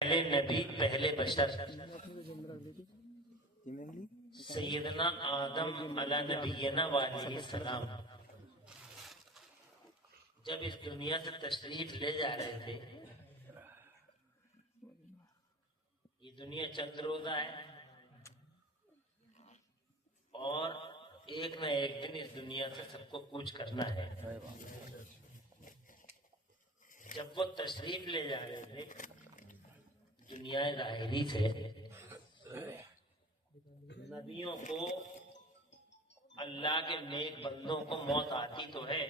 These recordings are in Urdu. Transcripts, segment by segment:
پہلے نبی پہلے بشر سیدنا آدم علی نبینا علیہ السلام جب اس دنیا سے تشریف لے جا رہے تھے، یہ دنیا چند روزہ ہے اور ایک نہ ایک دن اس دنیا سے سب کو کوچ کرنا ہے۔ جب وہ تشریف لے جا رہے تھے دنیا ظاہری سے، نبیوں کو، اللہ کے نیک بندوں کو موت آتی تو ہے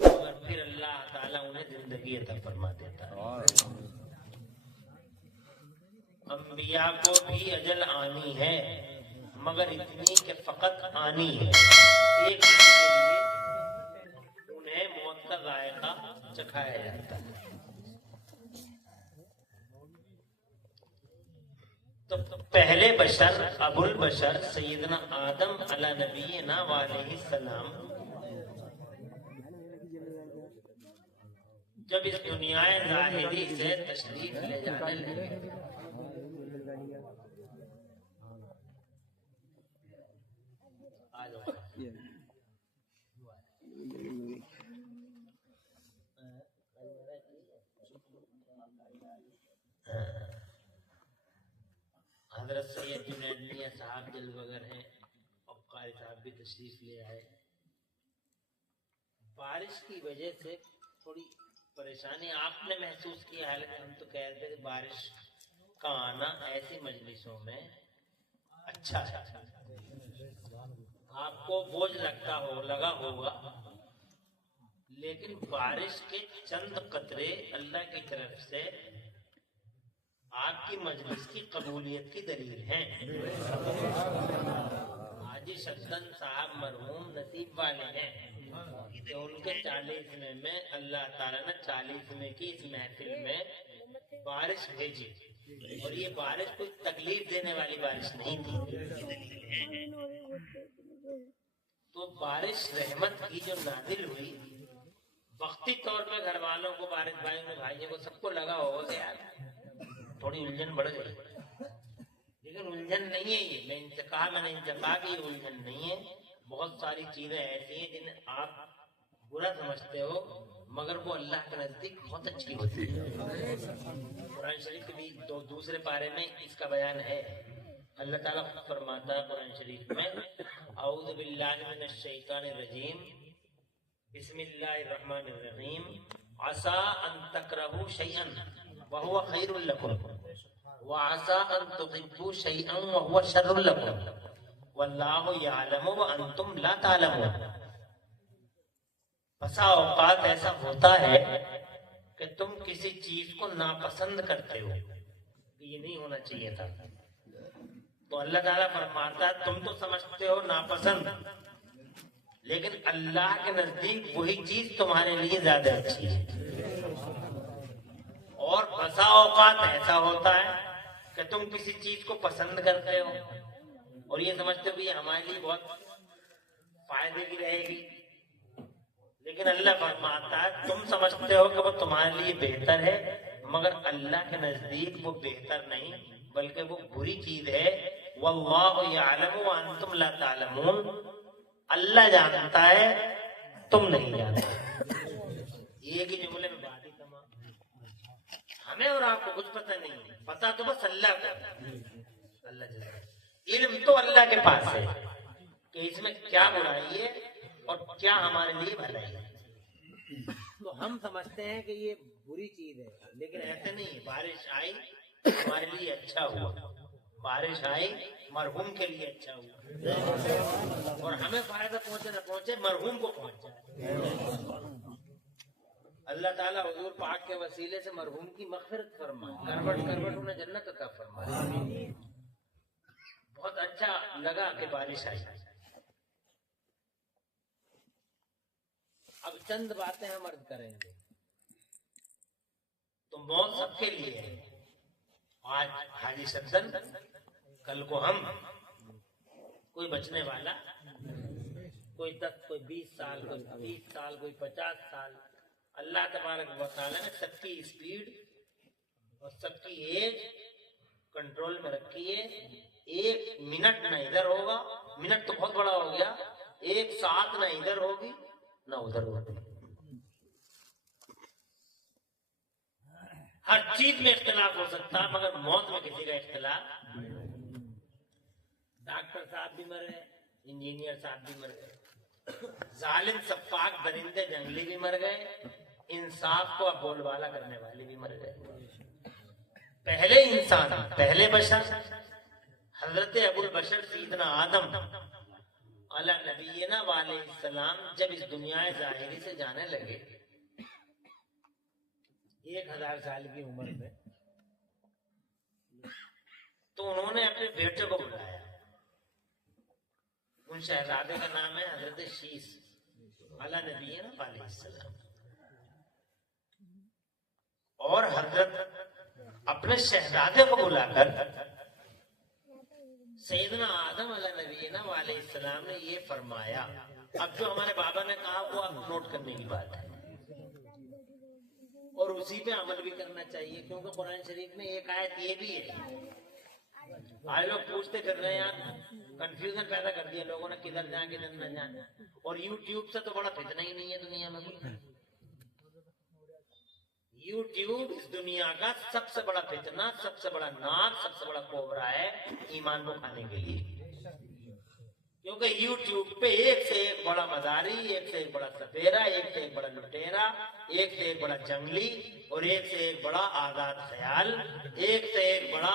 مگر پھر اللہ تعالیٰ انہیں زندگی عطا فرما دیتا ہے۔ انبیاء کو بھی اجل آنی ہے مگر اتنی کہ فقط آنی ہے، ایک آنے کے لیے انہیں موت کا ذائقہ چکھایا جاتا ہے۔ تو پہلے بشر ابو البشر سیدنا آدم علی نبینا علیہ السلام جب اس دنیا ظاہری سے تشریف لے جانے لگے، حضرت سید جنید میاں صاحب دل بگر ہیں اور قاری صاحب بھی تشریف لے آئے۔ بارش کی وجہ سے تھوڑی پریشانی آپ نے محسوس کی، حالانکہ ہم تو کہہ رہے تھے کہ بارش کا آنا ایسی مجلسوں میں اچھا ہے، آپ کو بوجھ لگا ہوگا، لیکن بارش کے چند قطرے اللہ کی طرف سے آپ کی مجلس کی قبولیت کی دلیل ہیں۔ حاجی شدن صاحب مرحوم نصیب والے ہیں کہ ان کے 40ویں میں اللہ تعالیٰ نے 40ویں کی اس محفل میں بارش بھیجی، اور یہ بارش کوئی تکلیف دینے والی بارش نہیں تھی۔ تو بارش رحمت کی جو نازل ہوئی، وقتی طور پہ گھر والوں کو، بارش بھائیوں کو، سب کو لگا ہوگا کہ یار تھوڑی الجھن بڑھ گئی، لیکن الجھن نہیں ہے یہ، میں نے کہا کہ یہ الجھن نہیں ہے۔ بہت ساری چیزیں ایسی ہیں جنہیں آپ برا سمجھتے ہو مگر وہ اللہ کے نزدیک بہت اچھی ہوتی ہے۔ قرآن شریف کے بھی دوسرے پارے میں اس کا بیان ہے۔ اللہ تعالیٰ فرماتا ہے قرآن شریف میں، اعوذ باللہ من الشیطان الرجیم، بسم اللہ الرحمن الرحیم، عسیٰ ان تکرہوا شیئا وہو خیر لکم وعسیٰ ان تحبوا شیئا وہو شر لکم واللہ یعلم وانتم لا تعلمون۔ بسا اوقات ایسا ہوتا ہے کہ تم کسی چیز کو ناپسند کرتے ہو، یہ نہیں ہونا چاہیے تھا، تو اللہ تعالیٰ فرماتا ہے تم تو سمجھتے ہو ناپسند، لیکن اللہ کے نزدیک وہی چیز تمہارے لیے زیادہ اچھی ہے۔ اور بسا اوقات ایسا ہوتا ہے کہ تم کسی چیز کو پسند کرتے ہو اور یہ سمجھتے ہو کہ یہ ہمارے لیے بہت فائدے کی رہے گی، لیکن اللہ فرماتا ہے تم سمجھتے ہو کہ وہ تمہارے لیے بہتر ہے مگر اللہ کے نزدیک وہ بہتر نہیں بلکہ وہ بری چیز ہے۔ واللہ یعلم وانتم لا تعلمون، اللہ جانتا ہے تم نہیں جانتے۔ یہ کہ جملے میں بات ہی تمام، ہمیں اور آپ کو کچھ پتہ نہیں ہے، پتہ تو بس اللہ کو، اللہ جانتا ہے۔ علم تو اللہ کے پاس ہے کہ اس میں کیا برائی ہے اور کیا ہمارے لیے بھلائی ہے، تو ہم سمجھتے ہیں کہ یہ بری چیز ہے، لیکن ایسے نہیں۔ بارش آئی ہمارے لیے اچھا ہوا، بارش آئی مرحوم کے لیے اچھا ہوا، اور ہمیں فائدہ پہنچے نہ پہنچے مرحوم کو پہنچا۔ اللہ تعالیٰ حضور پاک کے وسیلے سے مرحوم کی مغفرت فرمائے، کروٹ کروٹ انہیں جنت عطا فرمائے۔ بہت اچھا لگا کہ بارش آئی۔ اب چند باتیں ہم عرض کریں گے۔ تو موت سب کے لیے ہے، آج حاجی شدن، کل کو ہم، کوئی بچنے والا، کوئی 10 کوئی 20 سال، کوئی 30 سال، کوئی 50 سال۔ اللہ تبارک و تعالیٰ نے سب کی اسپیڈ اور سب کی ایج کنٹرول میں رکھیے. 1 منٹ نہ ادھر ہوگا, منٹ تو بہت بڑا ہو گیا, 1 ساتھ نہ ادھر ہوگی نہ ادھر ہوگی. ہر چیز میں اختلاف ہو سکتا ہے مگر موت میں کسی کا اختلاف. ڈاکٹر صاحب بھی مر گئے, انجینئر صاحب بھی مر گئے, ظالم سفاک درندے جنگلی بھی مر گئے, انصاف کو بول بالا کرنے والے بھی مر گئے. پہلے انسان, پہلے بشر حضرت ابو البشر سیدنا آدم علیہ نبینا علیہ السلام جب اس دنیا ظاہری سے جانے لگے 1000 سال کی عمر میں, تو انہوں نے اپنے بیٹے کو بلایا. ان شہزادے کا نام ہے حضرت شیس علیہ نبینا علیہ السلام. اور حضرت اپنے شہزادے کو بلا کر سیدنا آدم علیہ نبینا علیہ السلام نے یہ فرمایا. اب جو ہمارے بابا نے کہا وہ اب نوٹ کرنے کی بات ہے اور اسی پہ عمل بھی کرنا چاہیے, کیونکہ قرآن شریف میں ایک آیت یہ بھی ہے. آج لوگ پوچھتے کر رہے ہیں, کنفیوژن پیدا کر دیا لوگوں نے, کدھر جائیں کدھر نہ جائیں. اور یوٹیوب سے تو بڑا فتنہ ہی نہیں ہے دنیا میں. یوٹیوب اس دنیا کا سب سے بڑا فتنہ, سب سے بڑا ناک, سب سے بڑا کوبرا ہے ایمان کو کھانے کے لیے. کیونکہ یوٹیوب پہ ایک سے ایک بڑا مزاری, ایک سے ایک بڑا سپیرا, ایک سے ایک بڑا لٹیرا, ایک سے ایک بڑا جنگلی, اور ایک سے ایک بڑا آزاد خیال, ایک سے ایک بڑا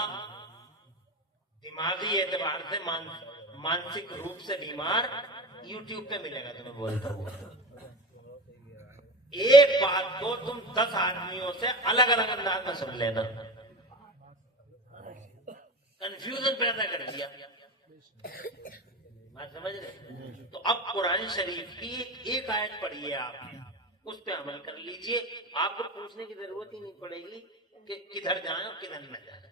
دماغی اعتبار سے مانسک روپ سے بیمار یوٹیوب پہ ملے گا. تمہیں بولتا ہوں ایک بات کو تم 10 آدمیوں سے الگ الگ انداز میں سن لینا. کنفیوژن پیدا کر دیا, بات سمجھ رہے؟ تو اب قرآن شریف کی ایک آیت پڑھیے, آپ اس پہ عمل کر لیجئے. آپ کو پوچھنے کی ضرورت ہی نہیں پڑے گی کہ کدھر جائیں اور کدھر نہ جائیں.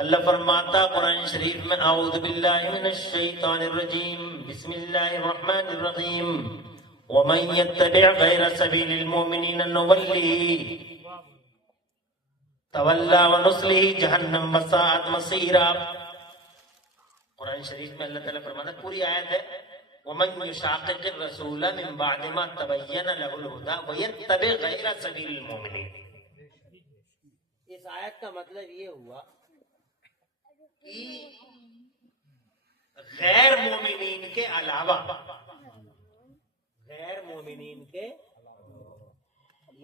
اللہ فرماتا قرآن شریف میں, اعوذ باللہ من الشیطان الرجیم, بسم اللہ الرحمن الرحیم, ومن يتبع غير سبيل المؤمنين نوله تولى ونصله جهنم وساءت مصيرا. قرآن شریف میں اللہ تعالیٰ فرماتا, پوری آیت ہے, ومن يشاقق الرسول من بعد ما تبين له الهدى ويتبع غير سبيل المؤمنين. اس آیت کا مطلب یہ ہوا کہ غیر مومنین کے علاوہ, غیر مومنین کے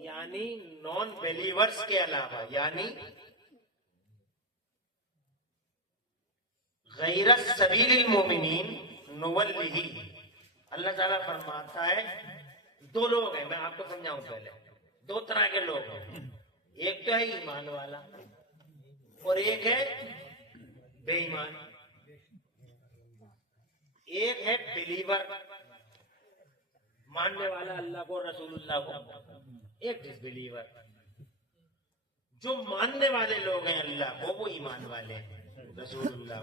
یعنی نان بیلیورز کے علاوہ, یعنی غیر سبیل المومنین نولہ. اللہ تعالیٰ فرماتا ہے 2 لوگ ہیں, میں آپ کو سمجھاؤں پہلے. 2 طرح کے لوگ ہیں, ایک تو ہے ایمان والا اور ایک ہے بے ایمان. ایک ہے بلیور, ماننے والا اللہ کو رسول اللہ کو, ایک ڈس بلیور. جو ماننے والے لوگ ہیں اللہ کو وہ ایمان والے ہیں رسول اللہ.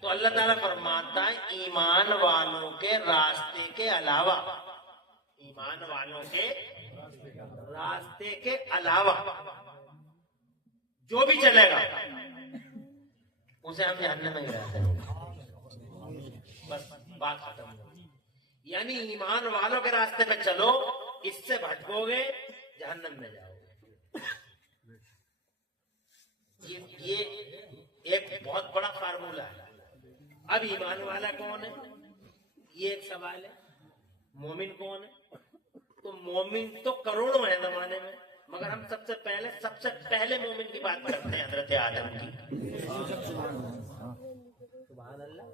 تو اللہ تعالیٰ فرماتا ہے ایمان والوں کے راستے کے علاوہ, ایمان والوں کے راستے کے علاوہ جو بھی چلے گا اسے ہم جہنم میں گراتے ہیں. بس بات ختم ہو. یعنی ایمان والوں کے راستے پہ چلو, اس سے بھٹکو گے جہنم میں جاؤ گے. یہ ایک بہت بڑا فارمولا ہے. اب ایمان والا کون ہے یہ ایک سوال ہے, مومن کون ہے؟ تو مومن تو کروڑوں ہیں زمانے میں, مگر ہم سب سے پہلے مومن کی بات کرتے ہیں, حضرت آدم کی. سبحان اللہ,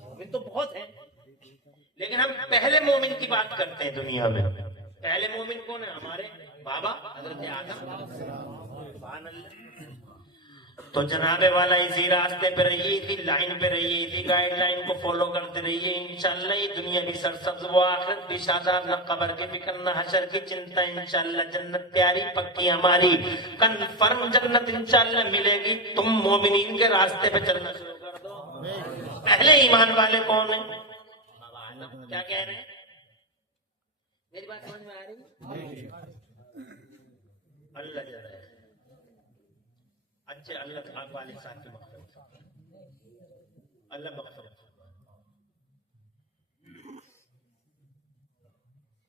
مومن تو بہت ہیں لیکن ہم پہلے مومن کی بات کرتے ہیں دنیا میں. پہلے مومن کون ہے؟ ہمارے بابا حضرت آدم. سبحان اللہ. تو جناب والا اسی راستے پہ رہیے, اسی لائن پہ رہیے, اسی گائیڈ لائن کو فالو کرتے رہیے. انشاءاللہ یہ دنیا بھی سرسبز و آخرت بھی شاداب, نہ قبر کی فکر نہ حشر کی چنتا. انشاءاللہ جنت پیاری پکی ہماری, کنفرم جنت انشاءاللہ ملے گی. تم مومنین کے راستے پہ چلنا شروع کر دو. پہلے ایمان والے کون ہیں؟ کیا کہہ رہے ہیں؟ میری بات سمجھ میں آ رہی ہے؟ اللہ جل رہا ہے اچھے اللہ تعالیٰ والے صاحب کی مغفرت اللہ مغفرت.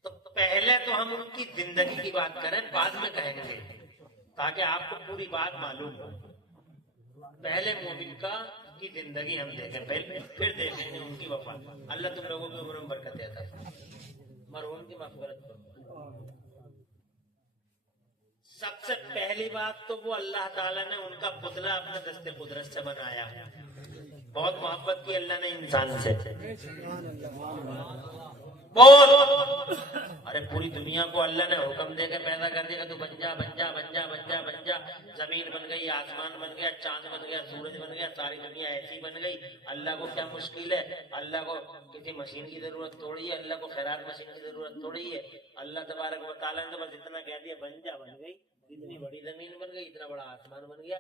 تو پہلے تو ہم ان کی زندگی کی بات کریں بعد میں کہیں گے تاکہ آپ کو پوری بات معلوم ہو. پہلے مومن کا کی زندگی ہم دیکھیں پہلے پھر دیکھیں گے ان کی وفات. اللہ تم لوگوں کی عمر میں برکت عطا فرمائے مرحوم کی مغفرت فرمائے. سب سے پہلی بات تو وہ اللہ تعالیٰ نے ان کا پتلا اپنے دست قدرت سے بنایا. بہت محبت کی اللہ نے انسان سے بہت. ارے پوری دنیا کو اللہ نے حکم دے کے پیدا کر دیا کہ تو بن جا بن جا بن جا بن جا بن جا. زمین بن گئی, آسمان بن گیا, چاند بن گیا, سورج بن گیا, ساری دنیا ایسی بن گئی. اللہ کو کیا مشکل ہے؟ اللہ کو کسی مشین کی ضرورت تھوڑی ہے, اللہ کو خیرات مشین کی ضرورت تھوڑی ہے. اللہ تبارک و تعالیٰ نے بس اتنا کہہ دیا بن جا, بن گئی. اتنی بڑی زمین بن گئی, اتنا بڑا آسمان بن گیا.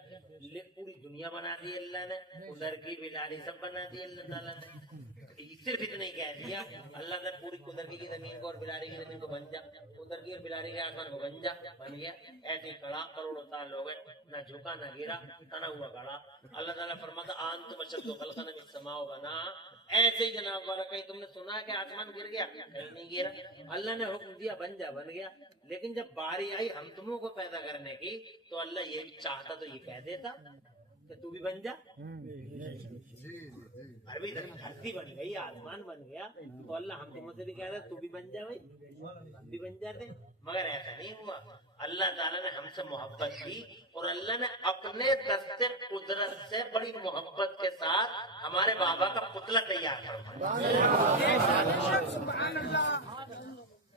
پوری دنیا بنا دی اللہ نے, ادھر کی بلاری سب بنا دی اللہ تعالیٰ نے. صرف اتنا ہی کہہ دیا اللہ نے پوری قدرتی کی زمین کو اور بلاری کی زمین کو بن جا, ادھر کی اور بلاری کے آسمان کو بن جا, بن گیا. ایسے ہی کھڑا کروڑوں سال ہو گئے, نہ جھکا نہ گرا, تنا ہوا کھڑا. اللہ تعالیٰ فرماتا آنتم اشد خلقا من السماء بنا. ایسے ہی جناب والا کہیں تم نے سنا کہ آسمان گر گیا؟ کہیں نہیں گرا. اللہ نے حکم دیا بن جا, بن گیا. لیکن جب باری آئی ہم تمہوں کو پیدا کرنے کی تو اللہ یہ چاہتا تو یہ کہہ دیتا کہ تو بھی بن جا. عربی دھرتی بن گئی, آسمان بن گیا, تو اللہ ہم تمہیں سے بھی کہہ رہا تو بھی بن جا بھائی, ہم بھی بن جاتے. مگر ایسا نہیں ہوا. اللہ تعالیٰ نے ہم سے محبت کی اور اللہ نے اپنے دست قدرت سے بڑی محبت کے ساتھ ہمارے بابا کا پتلا تیار کیا.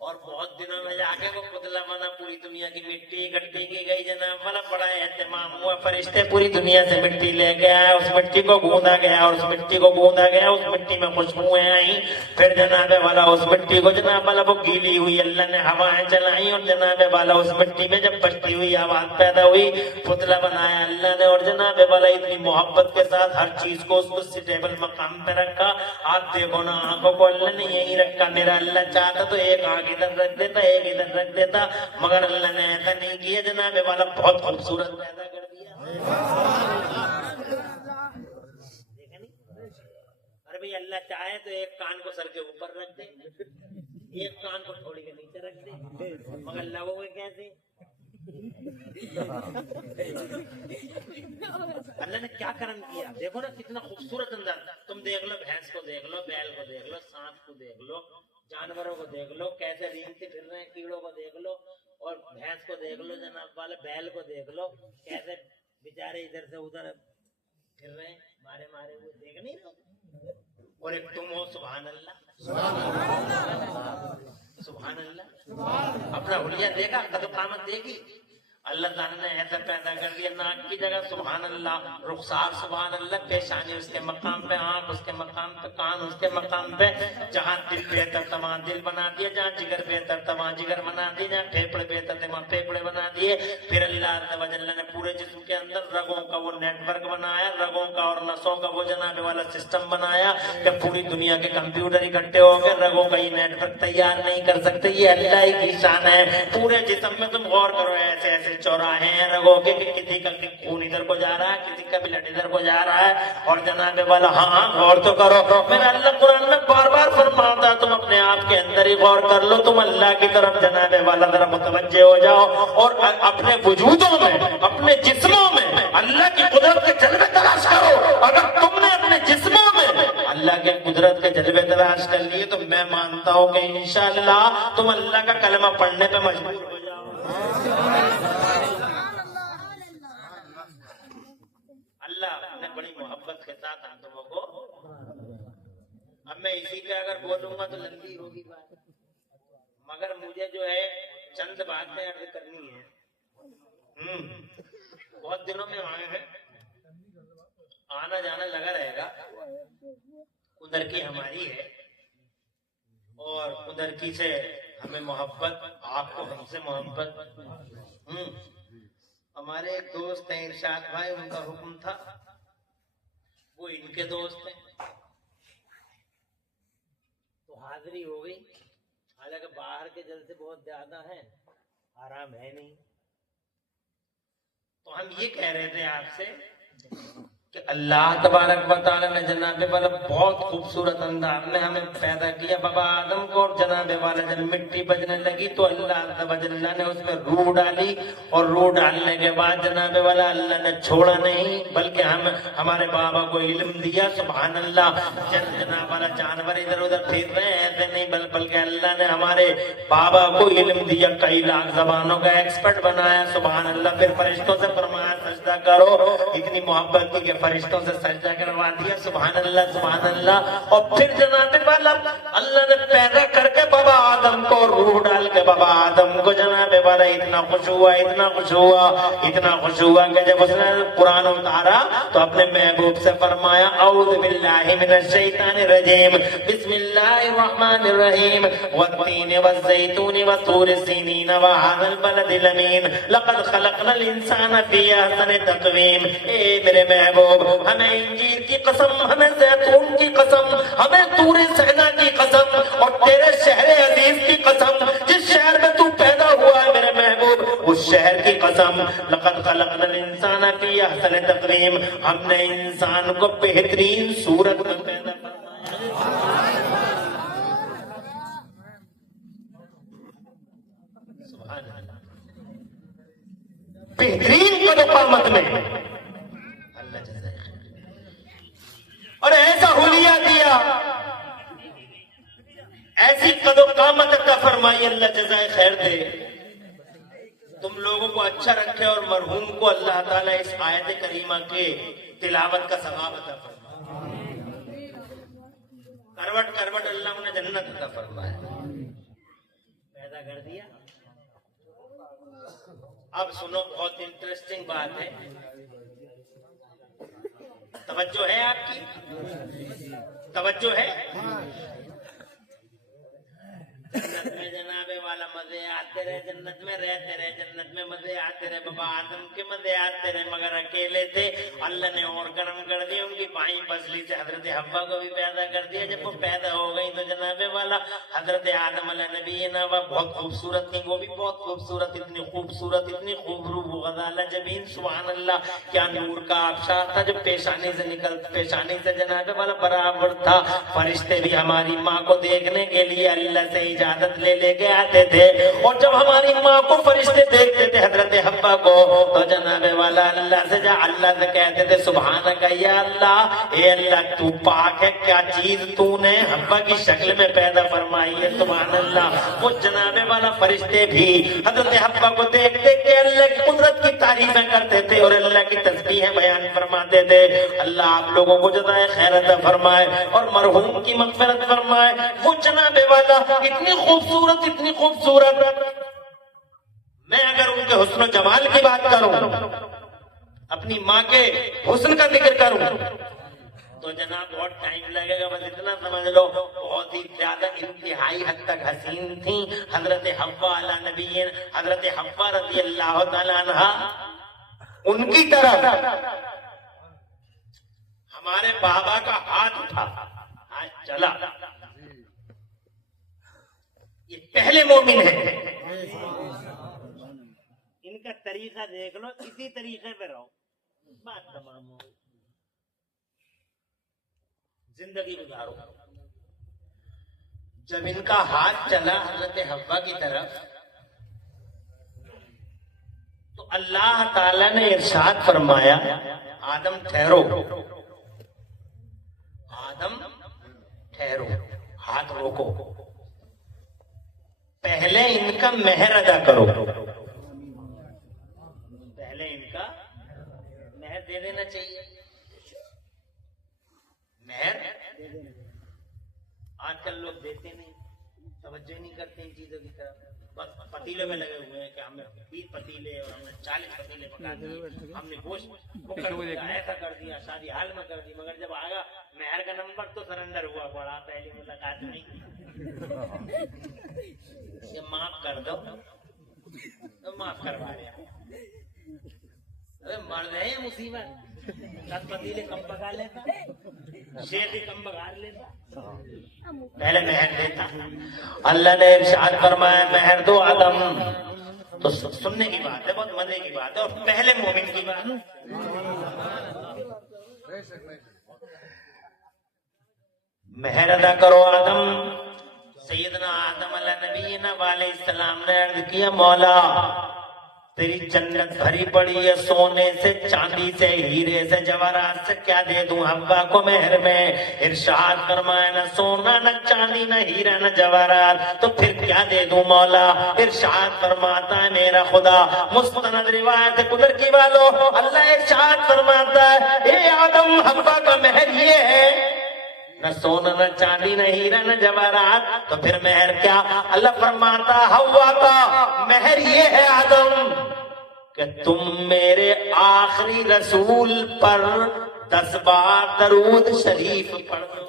اور بہت دنوں میں جا کے وہ پتلا بنا, پوری دنیا کی مٹی اکٹھی کی گئی جناب والا, بڑا اہتمام ہوا. فرشتے پوری دنیا سے مٹی لے کے آئے, اس مٹی کو گوندا گیا, اور اس مٹی کو گوندا گیا, اس مٹی میں خوشبوئیں آئیں. پھر جناب والا اس مٹی کو جناب والا وہ گیلی ہوئی, اللہ نے ہوائیں چلائیں, اور جناب والا اس مٹی میں جب بجتی ہوئی آواز پیدا ہوئی, پتلا بنایا اللہ نے. اور جناب والا اتنی محبت کے ساتھ ہر چیز کو اس سٹیبل مقام پہ رکھا. آپ دیکھو نا, آنکھوں کو اللہ نے یہی رکھا. میرا اللہ چاہتا تو ایک آنکھ ادھر رکھ دیتا, ایک ادھر رکھ دیتا, مگر اللہ نے ایسا نہیں کیا. جناب والا بہت خوبصورت پیدا کر دیا. دیکھا نہیں؟ ارے بھائی اللہ چاہے تو ایک کان کو سر کے اوپر رکھ دے, ایک کان کو تھوڑی کے نیچے رکھ دے, مگر لگو گے کیسے؟ اللہ نے کیا کرم کیا. دیکھو نا کتنا خوبصورت اندر. تم دیکھ لو بھینس کو, دیکھ لو بیل کو, دیکھ لو سانپ کو, دیکھ لو جانوروں کو, دیکھ لو کیسے رینگتے پھر رہے ہیں. کیڑوں کو دیکھ لو, اور بھینس کو دیکھ لو جناب والے, بیل کو دیکھ لو کیسے بیچارے ادھر سے ادھر پھر رہے ہیں, مارے مارے ہوئے, دیکھ نہیں رہو. اور ایک تم ہو, سبحان اللہ سبحان اللہ. اپنا حلیہ دیکھا, قد قامت دیکھی. اللہ تعالیٰ نے ایسا پیدا کر دیا, ناک کی جگہ سبحان اللہ, رخسار سبحان اللہ, پیشانی اس کے مقام پہ, آنکھ اس کے مقام پہ, کان اس کے مقام پہ. جہاں دل بہتر تھا وہاں دل بنا دیا, جہاں جگر بہتر تھا وہاں جگر بنا دیا, جہاں پھیپڑے بہتر تھے وہاں پھیپڑے بنا دیے. پھر اللہ عز و جل نے پورے جسم کے اندر رگوں کا وہ نیٹ ورک بنایا, رگوں کا اور نسوں کا وہ جناب والا سسٹم بنایا کہ پوری دنیا کے کمپیوٹر اکٹھے ہو کے رگوں کا یہ نیٹ ورک تیار نہیں کر سکتے. یہ اللہ کی شان ہے. پورے جسم میں تم غور کرو, ایسے ایسے چوراہے ہیں رگوں کے کہ کسی کا خون ادھر کو جا رہا ہے, کسی کا بلڈ ادھر کو جا رہا ہے. اور جناب والا ہاں غور تو کرو. میرا اللہ قرآن میں بار بار فرماتا تم اپنے آپ کے اندر ہی غور کر لو, تم اللہ کی طرف جناب والا ذرا متوجہ ہو جاؤ, اور اپنے وجودوں میں, اپنے جسموں میں اللہ کی قدرت کے جلوے تلاش کرو. اگر تم نے اپنے جسموں میں اللہ کے قدرت کے جلوے تلاش کر لیے تو میں مانتا ہوں کہ انشاءاللہ تم اللہ کا کلمہ پڑھنے پہ مجبور ہو جاؤ. اللہ نے بڑی محبت کے ساتھ ہم تمہوں کو. اب میں اسی پہ اگر بولوں گا تو لمبی ہوگی بات, مگر مجھے جو ہے چند باتیں عرض کرنی ہے. بہت دنوں میں آئے ہیں, آنا جانا لگا رہے گا. ادھر کی ہماری ہے اور ادھر کی سے ہمیں محبت, آپ کو ہم سے محبت. ہمارے ایک دوست ہیں ارشاد بھائی, ان کا حکم تھا, وہ ان کے دوست ہیں, تو حاضری ہو گئی. حالانکہ باہر کے جلسے بہت زیادہ ہیں, آرام ہے نہیں. تو ہم یہ کہہ رہے تھے آپ سے کہ اللہ تبارک و تعالیٰ نے جناب والا بہت خوبصورت انداز میں ہمیں پیدا کیا بابا آدم کو، اور جناب والا جب مٹی بجنے لگی تو اللہ نے اس میں روح ڈالی، اور روح ڈالنے کے بعد جناب والا اللہ نے چھوڑا نہیں بلکہ ہمارے بابا کو علم دیا. سبحان اللہ. جناب والا جانور ادھر ادھر پھر رہے ہیں ایسے نہیں بلکہ اللہ نے ہمارے بابا کو علم دیا، کئی لاکھ زبانوں کا ایکسپرٹ بنایا. سبحان اللہ. پھر فرشتوں سے فرمایا سجدہ کرو، اتنی محبت کی کہ فرشتوں سے سجدہ کروا دیا. سبحان اللہ سبحان اللہ. اور پھر جناب والا اللہ نے پیدا کر کے بابا آدم کو روح ڈال کے بابا آدم کو جناب والا اتنا خوش ہوا اتنا خوش ہوا کہ جب اس نے قرآن اتارا تو اپنے محبوب سے فرمایا اعوذ باللہ من الشیطان الرجیم بسم اللہ الرحمن الرحیم والتین والزیتون وطور سینین وهذا البلد الامین لقد خلقنا الانسان فی احسن تقویم. اے میرے محبوب، ہمیں انجیر کی قسم، ہمیں زیتون کی قسم، ہمیں طور سینا کی قسم، اور تیرے شہر عزیز کی قسم جس شہر میں تو پیدا ہوا ہے میرے محبوب، اس شہر کی قسم. لقد خلقنا الانسان فی احسن تقویم. ہم نے انسان کو بہترین صورت میں پیدا بہترین قد و قامت میں اللہ جزائے اور ایسا حلیہ دیا، ایسی قد و قامت عطا فرمائی. اللہ جزائے خیر دے، تم لوگوں کو اچھا رکھے، اور مرحوم کو اللہ تعالیٰ اس آیت کریمہ کے تلاوت کا ثواب عطا فرمائے. کروٹ کروٹ اللہ نے جنت عطا فرمائے. پیدا کر دیا. اب سنو، بہت انٹرسٹنگ بات ہے، توجہ ہے آپ کی؟ توجہ ہے؟ جنت میں جناب والا مزے آتے رہے، جنت میں رہتے رہے، جنت میں مزے آتے رہے، بابا آدم کے مزے آتے رہے، مگر اکیلے تھے. اللہ نے اور گرم کر دیا، ان کی بائیں پسلی سے حضرت حوا کو بھی پیدا کر دیا. جب وہ پیدا ہو گئی تو جناب والا حضرت آدم علیہ نبی نا بہت خوبصورت تھی، وہ بھی بہت خوبصورت، اتنی خوبصورت، اتنی خوبرو غزالہ جبین. سبحان اللہ. کیا نور کا آبشار تھا جو پیشانی سے پیشانی سے جناب والا برابر تھا. فرشتے بھی ہماری ماں کو دیکھنے کے لیے اللہ سے اجازت لے کے آتے تھے، اور جب ہماری ماں کو فرشتے دیکھتے تھے حضرت حوا کو تو جناب والا اللہ سے کہتے تھے سبحانک یا اللہ، اے اللہ تو پاک ہے، کیا چیز تو نے حوا کی شکل میں پیدا فرمائی ہے. سبحان اللہ. وہ جناب والا فرشتے بھی حضرت حوا کو دیکھتے کہ اللہ کی قدرت کی تعریفیں کرتے تھے اور اللہ کی تسبیحیں بیان فرماتے تھے. اللہ آپ لوگوں کو جزائے خیر عطا فرمائے اور مرحوم کی مغفرت فرمائے. وہ جناب والا اتنی خوبصورت، اتنی خوبصورت، میں اگر ان کے حسن و جمال کی بات کروں، اپنی ماں کے حسن کا ذکر کروں تو جناب بہت ٹائم لگے گا. بس اتنا سمجھ لو بہت ہی زیادہ انتہائی حد تک حسین تھیں حضرت حوا علی نبی، حضرت حوا رضی اللہ تعالیٰ عنہا. ان کی طرف ہمارے بابا کا ہاتھ اٹھا، ہاتھ چلا. یہ پہلے مومن ہیں. ان کا طریقہ دیکھ لو، اسی طریقے پہ رہو، بات تمام ہو، زندگی گزارو. جب ان کا ہاتھ چلا حضرت حوا کی طرف تو اللہ تعالی نے ارشاد فرمایا آدم ٹھہرو، آدم ٹھہرو، ہاتھ روکو، پہلے ان کا مہر ادا کرو. پہلے ان کا مہر دے دینا چاہیے. مہر آج کل لوگ دیتے نہیں، توجہ نہیں کرتے ان چیزوں کی طرف. بس پتیلے میں لگے ہوئے ہیں کہ ہم نے 20 پتیلے اور ہم نے 40 پتیلے پکا دیے، ہم نے گوشت ایسا کر دیا، شادی حال میں کر دی. مگر جب آگا مہر کا نمبر تو سرنڈر ہوا پڑا، پہلی ملاقات نہیں. یہ معاف کر دو تو معاف کروا دیا. مرد ہے مصیبت، 10 پتیلے کم پکا لیتا، شیخ کم بگاڑ لیتا، پہلے مہر دیتا. اللہ نے ارشاد فرمایا مہر دو آدم. تو سننے کی بات ہے، بہت مزے کی بات ہے، اور پہلے مومن کی بات. مہر ادا کرو آدم. سیدنا آدم علیہ نبینا علیہ السلام نے عرض کیا مولا تیری جنت بھری پڑی ہے سونے سے، چاندی سے، ہیرے سے، جواہرات سے، کیا دے دوں حوا کو مہر میں؟ ارشاد فرمایا نہ سونا نہ چاندی نہ ہیرا نہ جواہرات، تو پھر کیا دے دوں مولا؟ ارشاد فرماتا ہے میرا خدا، مستند روایت قدر کی والو، اللہ ارشاد فرماتا ہے اے آدم حوا کا مہر یہ ہے، نہ سونا نہ چاندی نہ ہیرا نہ جواہرات، تو پھر مہر کیا؟ اللہ فرماتا حوا کا مہر یہ ہے آدم کہ تم میرے آخری رسول پر 10 بار درود شریف پڑھ دو.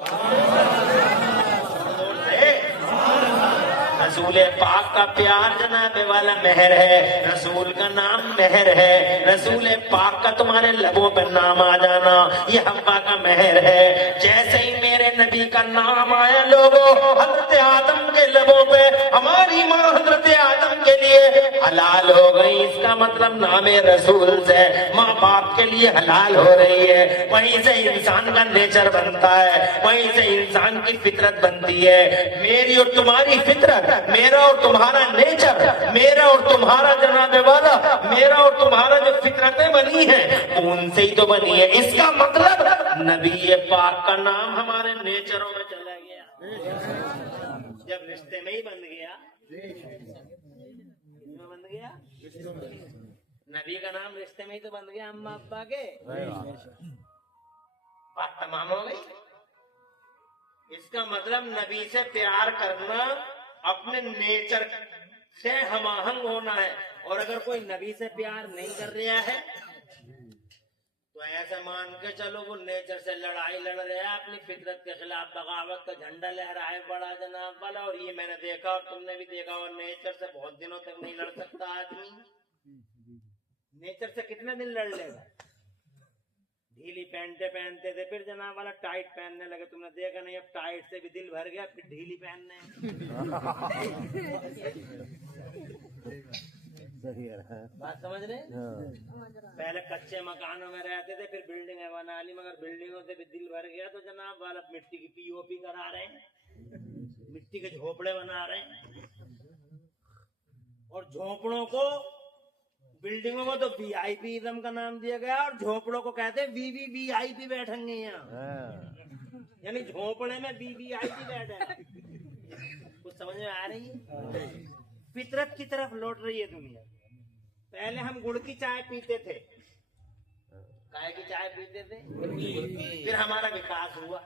رسول پاک کا پیار جناب والا مہر ہے، رسول کا نام مہر ہے، رسول پاک کا تمہارے لبوں پہ نام آ جانا یہ حوا کا مہر ہے. جیسے ہی میرے نبی کا نام آیا لوگوں حضرت آدم کے لبوں پہ ہماری ماں حضرت آدم کے لیے حلال ہو گئی. اس کا مطلب نام رسول سے ماں باپ کے لیے حلال ہو رہی ہے. وہیں سے انسان کا نیچر بنتا ہے، وہیں سے انسان کی فطرت بنتی ہے. میری اور تمہاری فطرت، میرا اور تمہارا نیچر، میرا اور تمہارا جناب والا، میرا اور تمہارا جو فطرتیں بنی ہیں ان سے ہی تو بنی ہے. اس کا مطلب نبی پاک کا نام ہمارے نیچروں میں چلا گیا، جب رشتے میں ہی بن گیا. نبی کا نام رشتے میں ہی تو بن گیا، اما ابا کے بات تمام ہو گئی. اس کا مطلب نبی سے پیار کرنا اپنے نیچر سے ہم آہنگ ہونا ہے. اور اگر کوئی نبی سے پیار نہیں کر رہا ہے تو ایسا مان کے چلو وہ نیچر سے لڑائی لڑ رہا ہے، اپنی فطرت کے خلاف بغاوت کا جھنڈا لہرا ہے بڑا جناب والا. اور یہ میں نے دیکھا اور تم نے بھی دیکھا، اور نیچر سے بہت دنوں تک نہیں لڑ سکتا آدمی. نیچر سے کتنے دن لڑ لے گا؟ ڈھیلی پینٹیں پہنتے تھے، پھر جناب والا ٹائٹ پہننے لگے. تم نے دیکھا نہیں اب ٹائٹ سے بھی دل بھر گیا، پھر ڈھیلی پہننے. بات سمجھ رہے؟ پہلے کچے مکانوں میں رہتے تھے، پھر بلڈنگیں بنا لی، مگر بلڈنگوں سے بھی دل بھر گیا تو جناب والا مٹی کی پی او پی کرا رہے ہیں، مٹی کے جھوپڑے بنا رہے ہیں. اور جھوپڑوں کو، بلڈنگوں کو تو وی آئی پی ازم کا نام دیا گیا، اور جھوپڑوں کو کہتے ہیں وی آئی پی بیٹھیں گے یہاں. یعنی جھوپڑے میں وی آئی پی بیٹھے. کچھ سمجھ میں آ رہی ہے؟ فطرت کی طرف لوٹ رہی ہے دنیا. پہلے ہم گڑ کی چائے پیتے تھے، کائے کی چائے پیتے تھے، پھر ہمارا وکاس ہوا،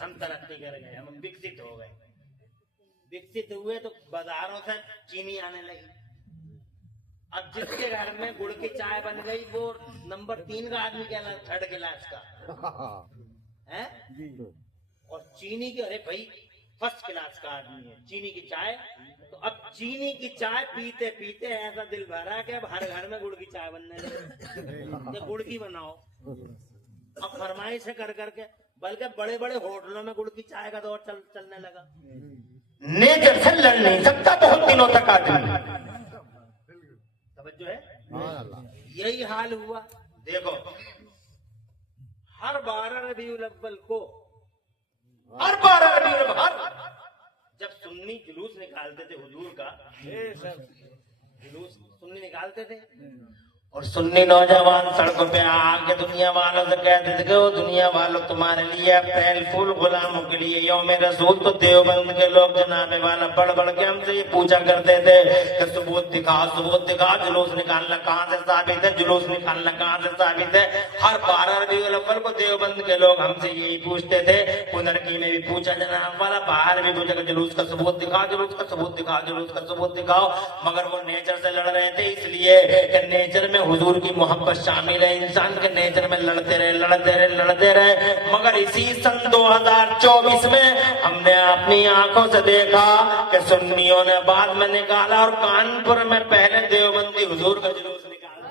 ہم ترقی کر گئے، ہم وکست ہو گئے. وکست ہوئے تو بازاروں سے چینی آنے لگی. اب جس کے گھر میں گڑ کی چائے بن گئی وہ نمبر 3 کا آدمی کہلاتا، 3rd کلاس کا ہے. اور چینی کے، ارے بھائی 1st کلاس کا آدمی ہے. چینی کی چائے، تو اب چینی کی چائے پیتے پیتے ایسا دل بھرا کہ اب ہر گھر میں گڑ کی چائے بننے لگی. گڑ کی بناؤ. اب فرمائش کر کر کے، بلکہ بڑے بڑے ہوٹلوں میں گڑ کی چائے کا دور چلنے لگا. نیچر سے لڑ نہیں سکتا بہت دنوں تک آدمی. توجہ ہے؟ یہی حال ہوا. دیکھو ہر 12 ربیع الاول کو، ہر 12 ربیع الاول جب سنی جلوس نکالتے تھے حضور کا، جلوس سنی نکالتے تھے، اور سنی نوجوان سڑکوں پہ آ کے دنیا والوں سے کہتے تھے کہ وہ دنیا والوں تمہارے لیے اپریل فول غلاموں کے لیے یوم رسول. تو دیوبند کے لوگ جناب والا بڑھ بڑھ کے ہم سے یہ پوچھا کرتے تھے کہ ثبوت دکھا، ثبوت دکھا، جلوس نکالنا کہاں سے ثابت ہے، جلوس نکالنا کہاں سے ثابت ہے. ہر 12 ربیع الاول کو دیوبند کے لوگ ہم سے یہی پوچھتے تھے. کنرکی میں بھی پوچھا جناب والا، باہر بھی پوچھا کہ جلوس کا ثبوت دکھا، جلوس کا ثبوت دکھا، جلوس کا ثبوت دکھاؤ. مگر وہ نیچر سے لڑ رہے تھے، اس لیے کہ نیچر میں حضور کی محبت شامل ہے. انسان کے نیچر میں لڑتے رہے. مگر اسی سن 2024 میں ہم نے اپنی آنکھوں سے دیکھا کہ سنیوں نے بعد میں نکالا، اور کانپور میں پہلے دیوبندی حضور کا جلوس نکالا.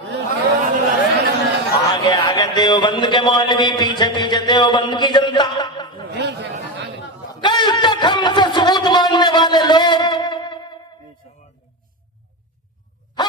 آگے آگے دیوبند کے مولوی، پیچھے پیچھے دیوبند کی جنتا. کل تک ہم سے ثبوت ماننے والے لوگ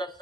10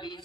20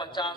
50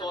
100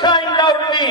crying loudly,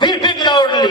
weeping loudly,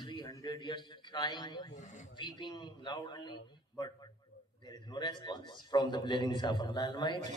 300 years crying, weeping loudly, but there is no response from the blessings of Allah Almighty।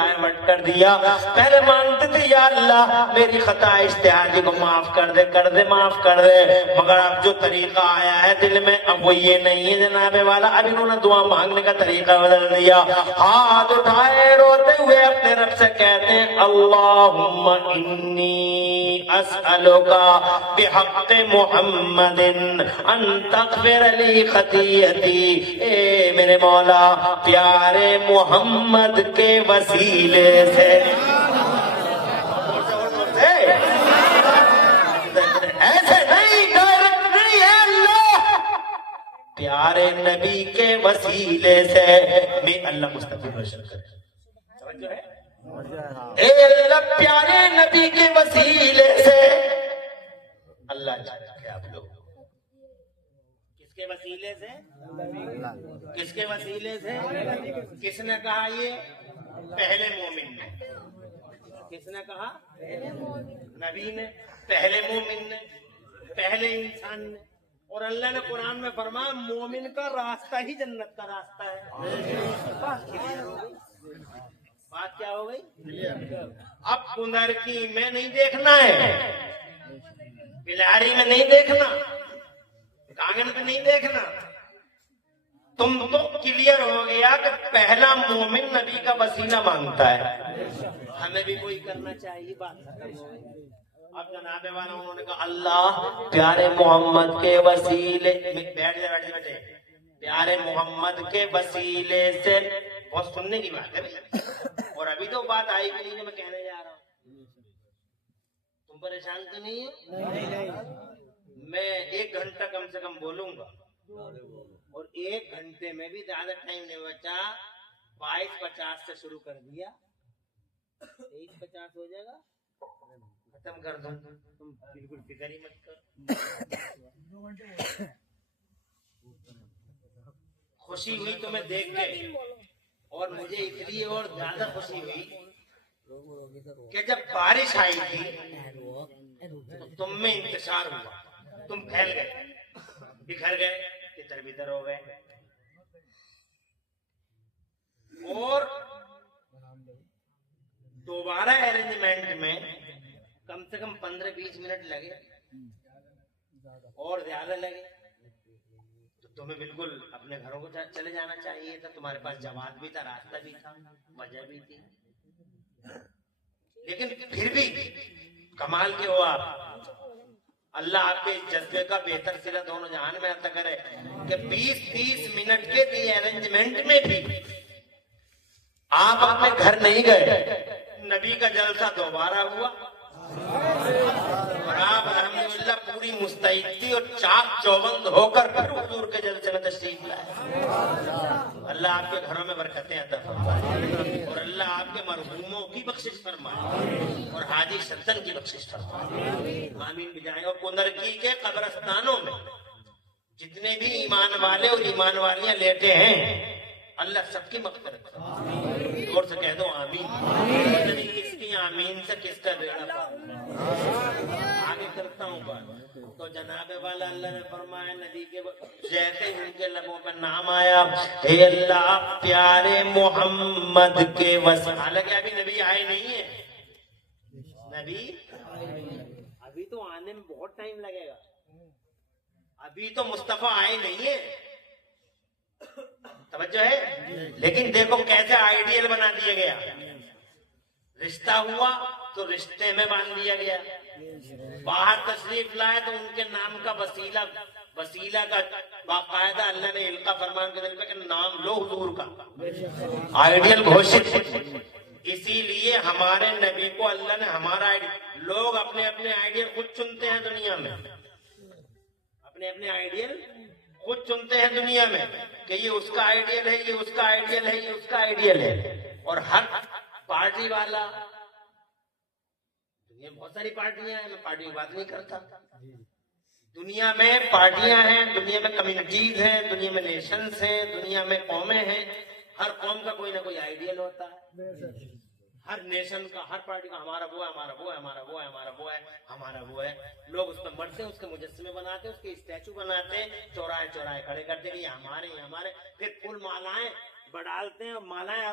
Divert کر دیا. پہلے مانگتے تھے یا اللہ میری خطا اجتہادی کو معاف کر دے معاف کر دے, مگر اب جو طریقہ آیا ہے دل میں اب وہ یہ نہیں ہے جناب والا. اب انہوں نے دعا مانگنے کا طریقہ بدل دیا. ہاتھ اٹھائے روتے ہوئے اپنے رب سے کہتے ہیں اللہم انی اسألوکا بحق محمد ان تغفر لی خطیئتی. اے میرے مولا پیارے محمد کے وسیلے سے, ایسے نہیں ڈائریکٹ نہیں ہے اللہ, پیارے نبی کے وسیلے سے میں اللہ مستقبل روشن کرے. اے اللہ پیارے نبی کے وسیلے سے. اللہ جانتا ہے آپ لوگ کس کے وسیلے سے, کس کے وسیلے سے, کس نے کہا یہ پہلے مومن نے, کس نے کہا نبی نے, پہلے مومن نے, پہلے انسان نے. اور اللہ نے قرآن میں فرمایا مومن کا راستہ ہی جنت کا راستہ ہے. بات کیا ہو گئی؟ اب کندر کی میں نہیں دیکھنا ہے, بلاری میں نہیں دیکھنا, کانگن میں نہیں دیکھنا. تم تو کلیئر ہو گیا کہ پہلا مومن نبی کا وسیلہ مانگتا ہے. ہمیں بھی کوئی کرنا چاہیے بات. اب جناب والا انہوں نے کہا اللہ پیارے محمد کے وسیلے, بیٹھے پیارے محمد کے وسیلے سے. بہت سننے کی بات ہے اور ابھی تو بات آئی بھی نہیں جو میں کہنے جا رہا ہوں. تم پریشان تو نہیں ہے؟ میں 1 گھنٹہ کم سے کم بولوں گا اور 1 گھنٹے میں بھی زیادہ ٹائم نہیں بچا. 22:50 سے شروع کر دیا, 23:50 ہو جائے گا, ختم کر دوں. تم بالکل فکر ہی مت کر. خوشی ہوئی تمہیں دیکھ کے, اور مجھے اتنی اور زیادہ خوشی ہوئی کہ جب بارش آئی تھی تو تم میں انتشار ہوا, تم پھیل گئے, بکھر گئے, ادھر بدھر ہو گئے. اور دوبارہ ارینجمنٹ میں کم سے کم 15-20 منٹ لگے اور زیادہ لگے. تو تمہیں بالکل اپنے گھروں کو چلے جانا چاہیے تھا. تمہارے پاس جواب بھی تھا, راستہ بھی تھا, وجہ بھی تھی. لیکن پھر بھی کمال کے ہو آپ. اللہ آپ کے جذبے کا بہتر صلہ دونوں جہان میں عطا کرے کہ 20-30 منٹ کے ارینجمنٹ میں بھی آپ اپنے گھر نہیں گئے. نبی کا جلسہ دوبارہ ہوا اور آپ الحمدللہ پوری مستعدی اور چاق چوبند ہو کر پھر حضور کے جلسے میں تشریف لائے. اللہ آپ کے گھروں میں برکتیں عطا فرمائے اور اللہ آپ کے مرحوموں کی بخشش فرمائے اور حاجی شدن کی بخشش فرمائے. آمین بجائے. اور کنرکی کے قبرستانوں میں جتنے بھی ایمان والے اور ایمان والیاں لیٹے ہیں اللہ سب کی مغفرت فرمائے. اور سے کہہ دو آمین. کس کی آمین سے کس کا بیڑا پار. آگے کرتا ہوں بات. تو جناب والا اللہ نے فرمایا نبی کے جیسے ان کے لبوں پر نام آیا اے اللہ پیارے محمد کے وسیلے. حالانکہ ابھی نبی آئے نہیں ہے, نبی ابھی تو آنے میں بہت ٹائم لگے گا. ابھی تو مصطفیٰ آئے نہیں ہے, توجہ ہے. لیکن دیکھو کیسے آئیڈیل بنا دیا گیا. رشتہ ہوا تو رشتے میں باندھ دیا گیا. باہر تشریف لائے تو ان کے نام کا وسیلہ کا باقاعدہ اللہ نے القا فرمان کے دل پہ کہ نام لو حضور کا, آئیڈیل گھوشت. اسی لیے ہمارے نبی کو اللہ نے ہمارا لوگ اپنے اپنے آئیڈیل خود چنتے ہیں دنیا میں, اپنے اپنے آئیڈیل خود چنتے ہیں دنیا میں کہ یہ اس کا آئیڈیل ہے, یہ اس کا آئیڈیل ہے, یہ اس کا آئیڈیل ہے. اور ہر پارٹی والا, دنیا میں بہت ساری پارٹیاں ہیں, میں پارٹی کی بات نہیں کرتا. دنیا میں پارٹیاں ہیں, دنیا میں کمیونٹیز ہیں, دنیا میں نیشنز ہیں, دنیا میں قومیں ہیں. ہر قوم کا کوئی نہ کوئی آئیڈیل ہوتا ہے. ہر نیشن کا, ہر پارٹی کا ہمارا وہ ہے, ہمارا وہ ہے, ہمارا وہ ہے, ہمارا وہ ہے, ہمارا وہ ہے. لوگ اس پہ مرتے ہیں, اس کے مجسمے بناتے ہیں, اس کے اسٹیچو بناتے ہیں, چوراہے چوراہے کھڑے کرتے ہیں یہ ہمارے, یہ ہمارے. پھر پھول مالائیں بڑھالتے ہیں, اور مالائیں